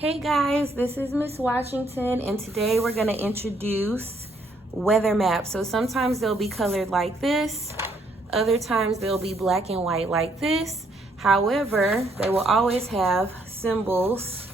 Hey guys, this is Miss Washington, and today we're going to introduce weather maps. So sometimes they'll be colored like this, other times they'll be black and white like this. However, they will always have symbols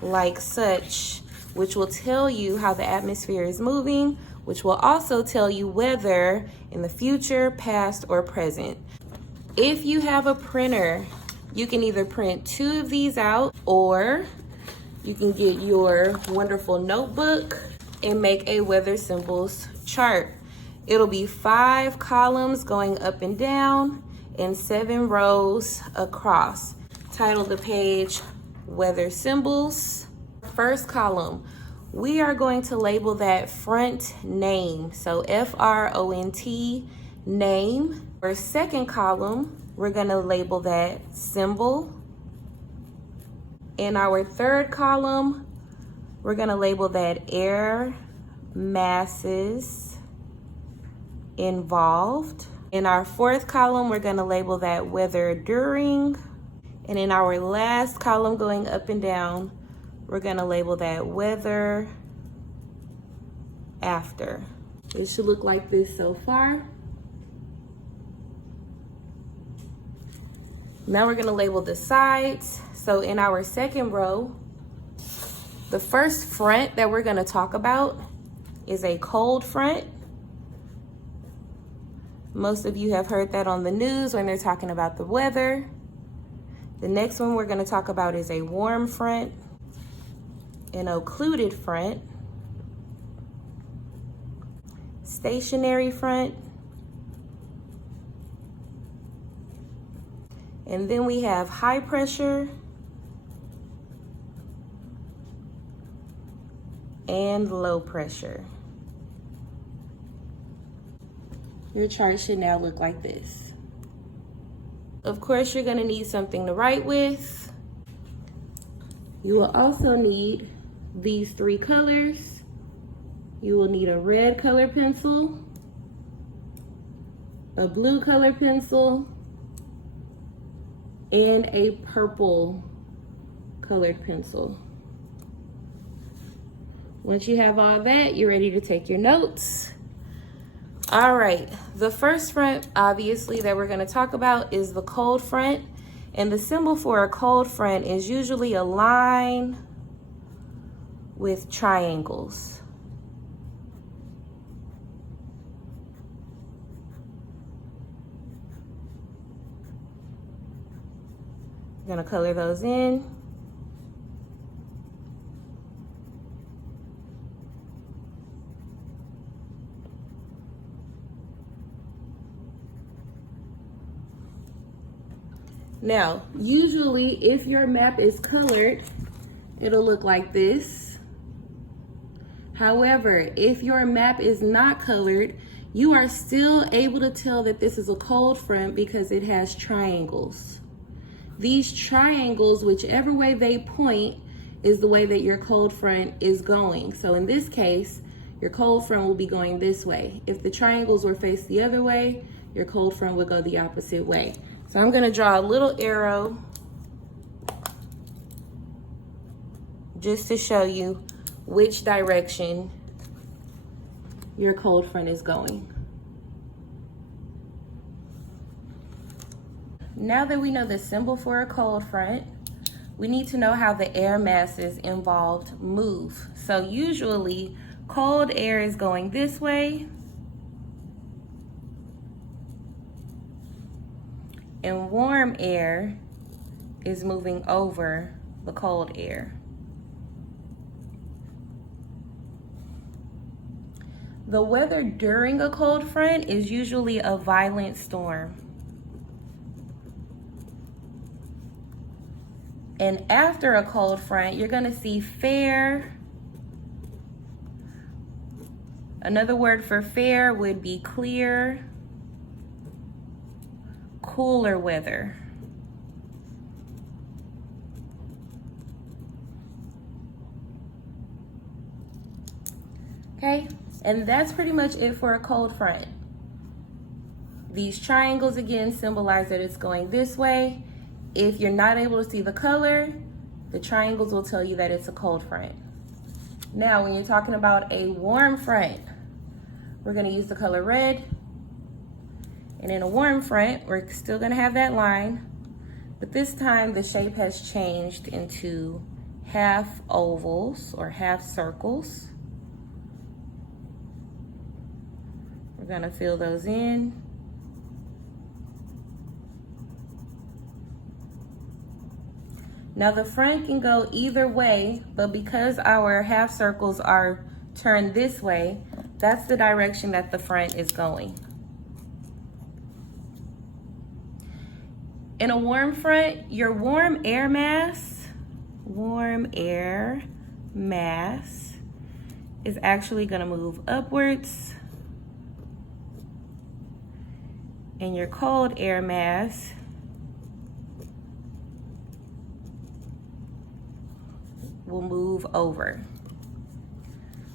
like such, which will tell you how the atmosphere is moving, which will also tell you weather in the future, past, or present. If you have a printer, you can either print 2 of these out, or you can get your wonderful notebook and make a weather symbols chart. It'll be 5 columns going up and down and 7 rows across. Title the page Weather Symbols. First column, we are going to label that front name. So F-R-O-N-T, name. For second column, we're gonna label that symbol. In our third column, we're gonna label that air masses involved. In our fourth column, we're gonna label that weather during. And in our last column going up and down, we're gonna label that weather after. It should look like this so far. Now we're gonna label the sides. So in our second row, the first front that we're gonna talk about is a cold front. Most of you have heard that on the news when they're talking about the weather. The next one we're gonna talk about is a warm front, an occluded front, stationary front, and then we have high pressure and low pressure. Your chart should now look like this. Of course, you're gonna need something to write with. You will also need these 3 colors. You will need a red color pencil, a blue color pencil, and a purple colored pencil. Once you have all that, you're ready to take your notes. All right, the first front, obviously, that we're gonna talk about is the cold front. And the symbol for a cold front is usually a line with triangles. I'm gonna color those in. Now, usually if your map is colored, it'll look like this. However, if your map is not colored, you are still able to tell that this is a cold front because it has triangles. These triangles, whichever way they point, is the way that your cold front is going. So in this case, your cold front will be going this way. If the triangles were faced the other way, your cold front would go the opposite way. So I'm gonna draw a little arrow just to show you which direction your cold front is going. Now that we know the symbol for a cold front, we need to know how the air masses involved move. So usually cold air is going this way, and warm air is moving over the cold air. The weather during a cold front is usually a violent storm. And after a cold front, you're gonna see fair. Another word for fair would be clear, cooler weather. Okay, and that's pretty much it for a cold front. These triangles again symbolize that it's going this way. If you're not able to see the color, The triangles will tell you that it's a cold front. Now, when you're talking about a warm front, we're gonna use the color red. And in a warm front, we're still gonna have that line, but this time the shape has changed into half ovals or half circles. We're gonna fill those in. Now the front can go either way, but because our half circles are turned this way, that's the direction that the front is going. In a warm front, your warm air mass is actually gonna move upwards, and your cold air mass will move over.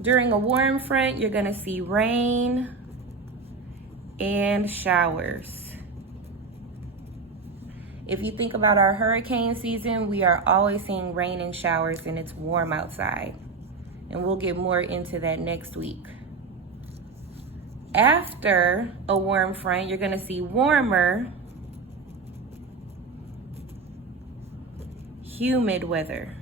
During a warm front, you're gonna see rain and showers. If you think about our hurricane season, we are always seeing rain and showers, and it's warm outside. And we'll get more into that next week. After a warm front, you're gonna see warmer, humid weather.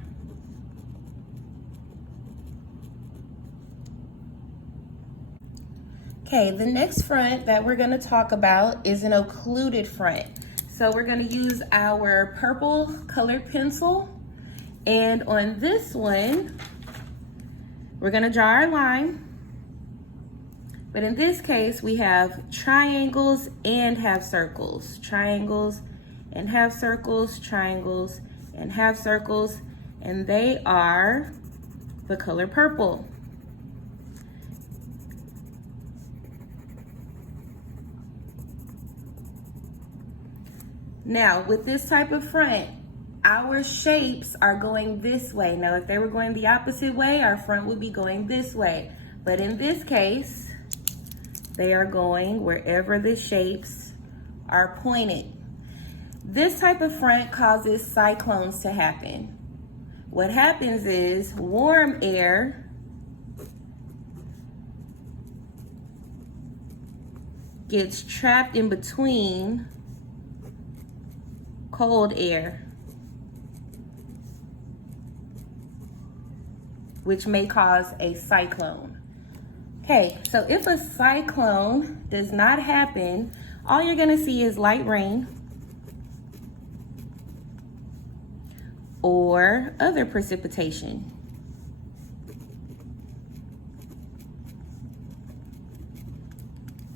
Okay, the next front that we're gonna talk about is an occluded front. So we're gonna use our purple colored pencil, and on this one, we're gonna draw our line. But in this case, we have triangles and half circles, triangles and half circles, triangles and half circles, and they are the color purple. Now, with this type of front, our shapes are going this way. Now, if they were going the opposite way, our front would be going this way. But in this case, they are going wherever the shapes are pointed. This type of front causes cyclones to happen. What happens is warm air gets trapped in between cold air, which may cause a cyclone. Okay, so if a cyclone does not happen, all you're gonna see is light rain or other precipitation.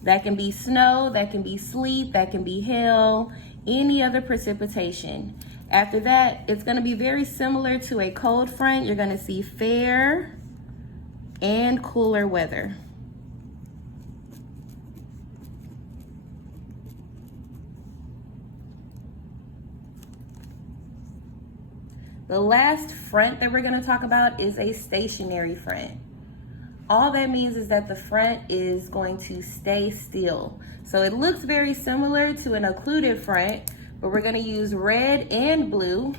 That can be snow, that can be sleet, that can be hail, any other precipitation. After that, it's gonna be very similar to a cold front. You're gonna see fair and cooler weather. The last front that we're gonna talk about is a stationary front. All that means is that the front is going to stay still. So it looks very similar to an occluded front, but we're gonna use red and blue.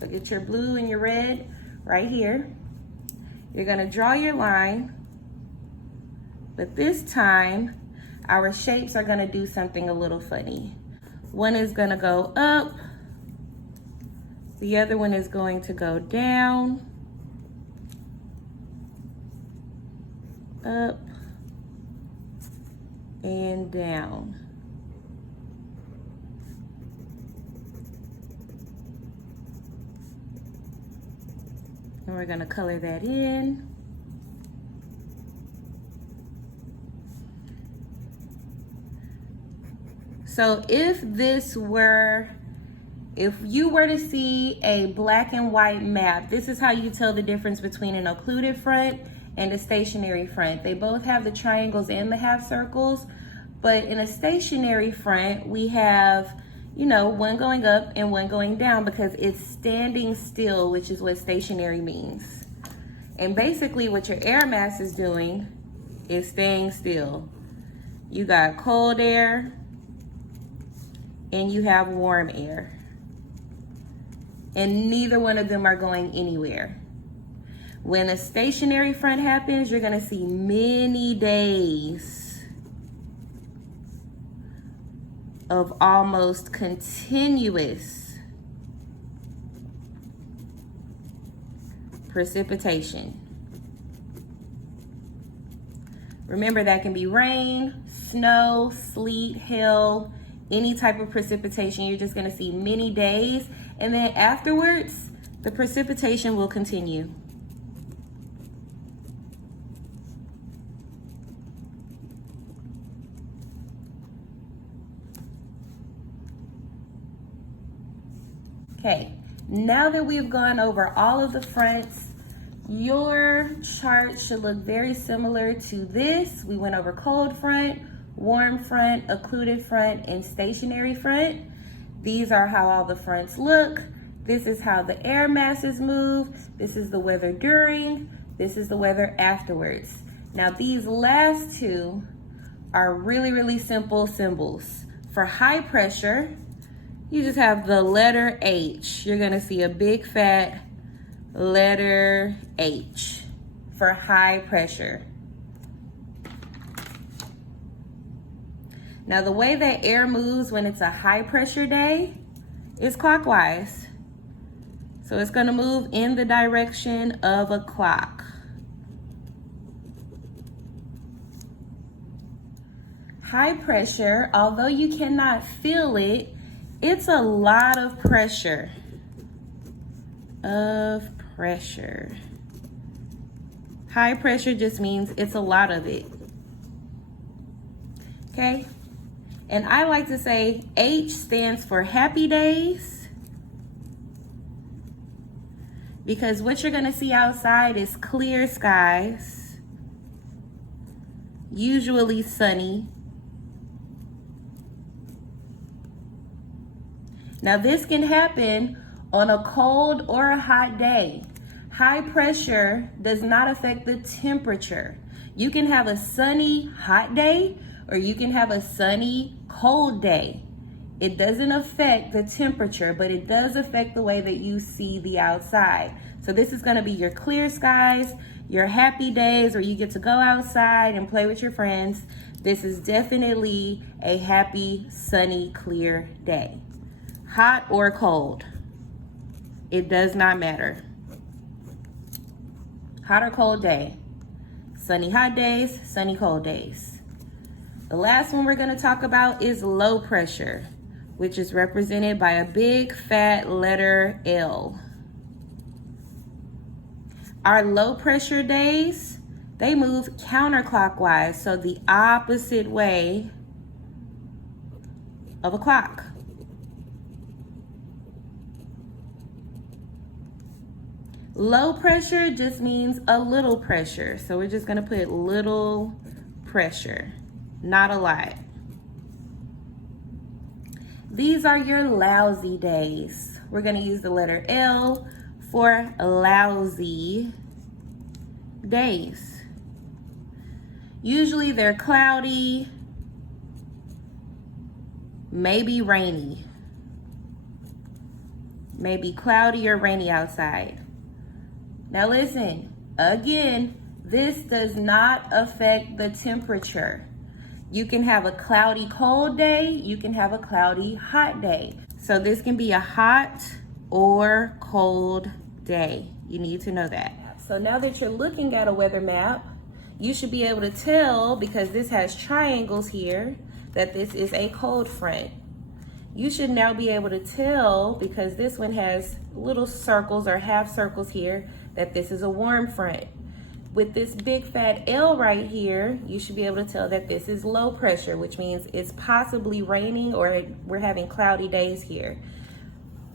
So get your blue and your red right here. You're gonna draw your line, but this time, our shapes are gonna do something a little funny. One is gonna go up, the other one is going to go down, up, and down. And we're gonna color that in. So if you were to see a black and white map, this is how you tell the difference between an occluded front and a stationary front. They both have the triangles and the half circles, but in a stationary front, we have, one going up and one going down because it's standing still, which is what stationary means. And basically what your air mass is doing is staying still. You got cold air and you have warm air. and neither one of them are going anywhere. When a stationary front happens, you're gonna see many days of almost continuous precipitation. Remember, that can be rain, snow, sleet, hail, any type of precipitation. You're just gonna see many days, and then afterwards, the precipitation will continue. Okay, now that we've gone over all of the fronts, your chart should look very similar to this. We went over cold front, warm front, occluded front, and stationary front. These are how all the fronts look. This is how the air masses move. This is the weather during. This is the weather afterwards. Now these last two are really, really simple symbols. For high pressure, you just have the letter H. You're gonna see a big fat letter H for high pressure. Now the way that air moves when it's a high pressure day is clockwise. So it's gonna move in the direction of a clock. High pressure, although you cannot feel it, it's a lot of pressure. High pressure just means it's a lot of it. Okay? And I like to say H stands for happy days, because what you're gonna see outside is clear skies, usually sunny. Now this can happen on a cold or a hot day. High pressure does not affect the temperature. You can have a sunny hot day, or you can have a sunny cold day. It doesn't affect the temperature, but it does affect the way that you see the outside. So this is gonna be your clear skies, your happy days where you get to go outside and play with your friends. This is definitely a happy, sunny, clear day. Hot or cold, it does not matter. Hot or cold day. Sunny hot days, sunny cold days. The last one we're gonna talk about is low pressure, which is represented by a big fat letter L. Our low pressure days, they move counterclockwise, so the opposite way of a clock. Low pressure just means a little pressure. So we're just gonna put little pressure, not a lot. These are your lousy days. We're gonna use the letter L for lousy days. Usually they're cloudy, maybe rainy. Maybe cloudy or rainy outside. Now listen, again, this does not affect the temperature. You can have a cloudy cold day, you can have a cloudy hot day. So this can be a hot or cold day. You need to know that. So now that you're looking at a weather map, you should be able to tell, because this has triangles here, that this is a cold front. You should now be able to tell, because this one has little circles or half circles here, that this is a warm front. With this big fat L right here, you should be able to tell that this is low pressure, which means it's possibly raining or we're having cloudy days here.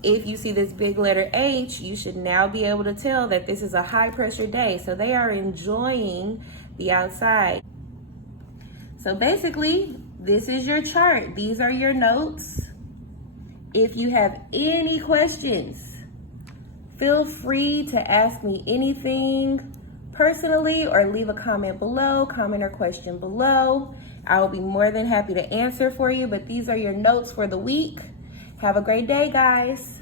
If you see this big letter H, you should now be able to tell that this is a high pressure day. So they are enjoying the outside. So basically, this is your chart. These are your notes. If you have any questions, feel free to ask me anything personally or leave a comment below, comment or question below. I will be more than happy to answer for you, but these are your notes for the week. Have a great day, guys.